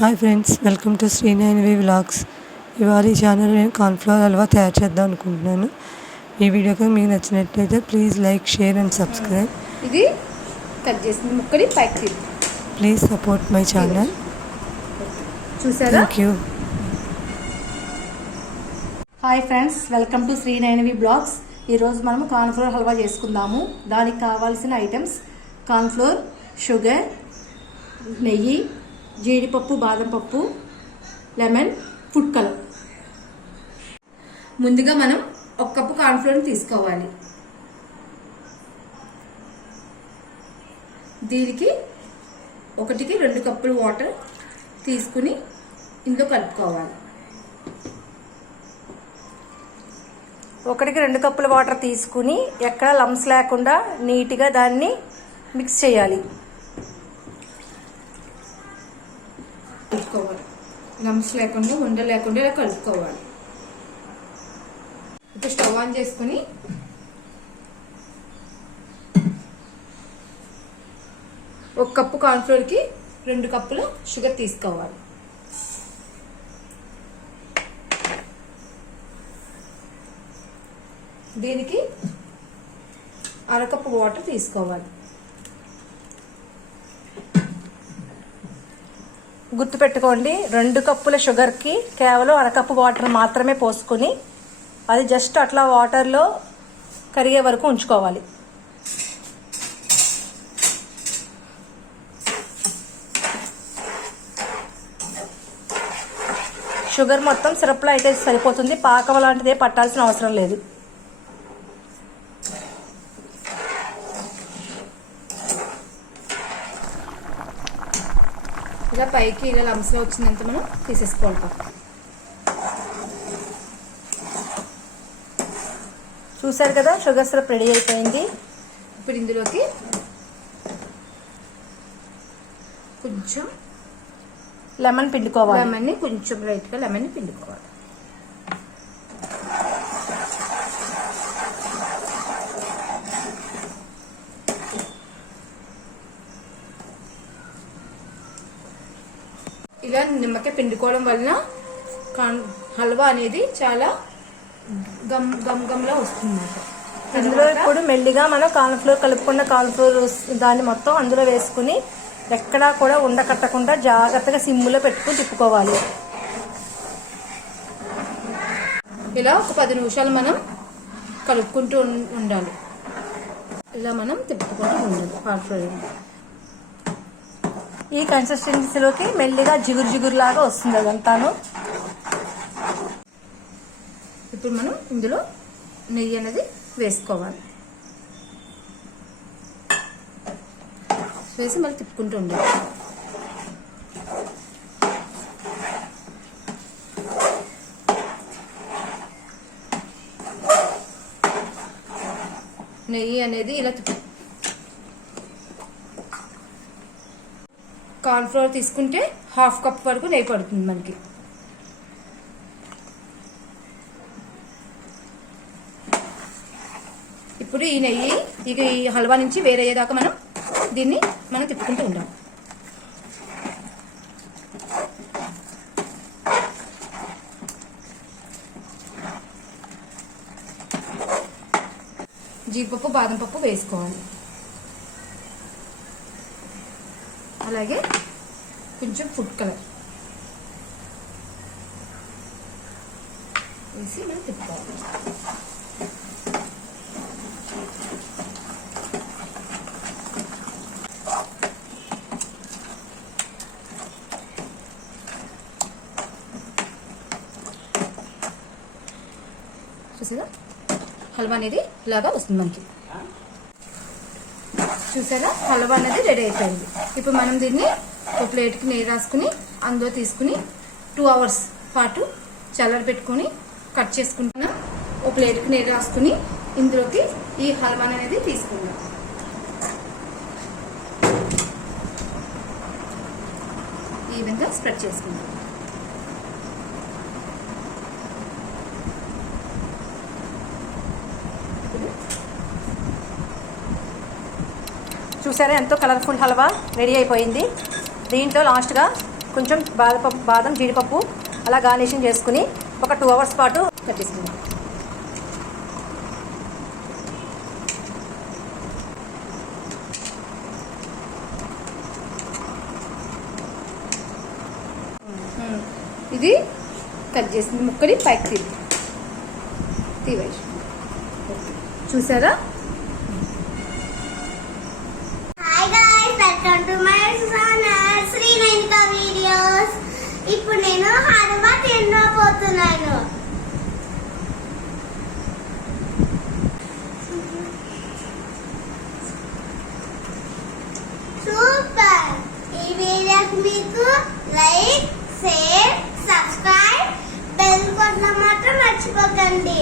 Hi friends, welcome to Srinainavi vlogs. ఇవాళ ఈ channel నేను కార్న్ఫ్లవర్ హల్వా తయారు చేద్దాం అనుకుంటున్నాను. ఈ వీడియోకి మీకు నచ్చినట్లయితే please like, share and subscribe. ఇది కట్ చేసిన ముక్కడి పైకి ప్లీజ్ సపోర్ట్ మై ఛానల్. చూసారా? Thank you. Hi friends, welcome to Srinainavi blogs. ఈరోజు మనము కార్న్ఫ్లోర్ హల్వా చేసుకుందాము. దానికి కావాల్సిన ఐటమ్స్ కార్న్ఫ్లోర్, షుగర్, నెయ్యి, జీడిపప్పు, బాదం పప్పు, లెమన్, ఫుడ్ కలర్. ముందుగా మనం 1 కప్పు కార్న్ఫ్లోర్ని తీసుకోవాలి. దీనికి 1కి 2 కప్పులు వాటర్ తీసుకుని ఇందులో కలుపుకోవాలి. 1కి 2 కప్పుల వాటర్ తీసుకుని ఎక్కడ లంప్స్ లేకుండా నీట్గా దాన్ని మిక్స్ చేయాలి. కలుపుకోవాలి, లంప్స్ లేకుండా, ఉండ లేకుండా ఇలా కలుపుకోవాలి. ఇప్పుడు స్టవ్ ఆన్ చేసుకుని 1 కప్పు కార్న్ఫ్లోర్కి 2 కప్పులు షుగర్ తీసుకోవాలి. దీనికి 1/2 కప్పు వాటర్ తీసుకోవాలి. గుర్తుపెట్టుకోండి, 2 కప్పుల షుగర్కి కేవలం 1/2 కప్పు వాటర్ మాత్రమే పోసుకొని అది జస్ట్ అట్లా వాటర్లో కరిగే వరకు ఉంచుకోవాలి. షుగర్ మొత్తం సిరప్లో అయితే సరిపోతుంది, పాకం లాంటిదే పట్టాల్సిన అవసరం లేదు. ఇలా పైకి ఇలా లంప్స్లో వచ్చిందంత మనం తీసేసుకోవాలి. చూసారు కదా, షుగర్ సిరప్ రెడీ అయిపోయింది. ఇప్పుడు ఇందులోకి కొంచెం లెమన్ పిండుకోవాలి. లెమన్ని కొంచెం లైట్గా లెమన్ని పిండుకోవాలి. ఇలా నిమ్మకాయ పిండుకోవడం వలన హల్వా అనేది చాలా గమ్లా వస్తుంది. అందులో ఇప్పుడు మెల్లిగా మనం కార్న్ఫ్లోర్ కలుపుకున్న కార్న్ఫ్లోర్ దాన్ని మొత్తం అందులో వేసుకుని ఎక్కడా కూడా ఉండకట్టకుండా జాగ్రత్తగా సిమ్ములో పెట్టుకుని తిప్పుకోవాలి. ఇలా ఒక 10 నిమిషాలు మనం కలుపుకుంటూ ఉండాలి. ఇలా మనం తిప్పుకుంటూ ఉండాలి. కార్న్ఫ్లోర్ ఈ కన్సిస్టెన్సీలోకి మెల్లిగా జిగురు లాగా వస్తుంది అదంతాను. ఇప్పుడు మనం ఇందులో నెయ్యి అనేది వేసుకోవాలి. వేసి మళ్ళీ తిప్పుకుంటూ ఉండాలి. నెయ్యి అనేది ఇలా కార్న్ఫ్లోర్ తీసుకుంటే 1/2 కప్ వరకు నెయ్యి పడుతుంది మనకి. ఇప్పుడు ఈ నెయ్యి ఇక ఈ హల్వా నుంచి వేరే అయ్యేదాకా దీన్ని మనం తిప్పుకుంటూ ఉంటాం. జీడిపప్పు, బాదం పప్పు వేసుకోవాలి. అలాగే కొంచెం ఫుడ్ కలర్ వేసి మనం తిప్పుకోవాలి. చూసారా, హల్వా అనేది ఇలాగా వస్తుంది మనకి. చూసారా, హల్వా అనేది రెడీ అయిపోయింది. ఇప్పుడు మనం దీన్ని ఒక ప్లేట్కి నెయ్యి రాసుకుని అందులో తీసుకుని 2 అవర్స్ పాటు చల్లర పెట్టుకుని కట్ చేసుకుంటున్నాం. ఒక ప్లేట్కి నెయ్యి రాసుకుని ఇందులోకి ఈ హల్వా అనేది తీసుకుందాం. ఈ విధంగా స్ప్రెడ్ చేసుకుందాం. చూసారా, ఎంతో కలర్ఫుల్ హల్వా రెడీ అయిపోయింది. దీంట్లో లాస్ట్గా కొంచెం బాదం జీడిపప్పు అలా గార్నిషింగ్ చేసుకుని ఒక 2 hours పాటు కట్టేసుకుందాం. ఇది కట్ చేసింది ముక్కని పైకి తీవేసి చూసారా. ఇప్పుడు నేను హల్వా తినబోతున్నాను. సూపర్. ఈ వీడియోకి మీకు లైక్, షేర్, సబ్స్క్రైబ్, బెల్ కొట్టడం మాత్రం మర్చిపోకండి.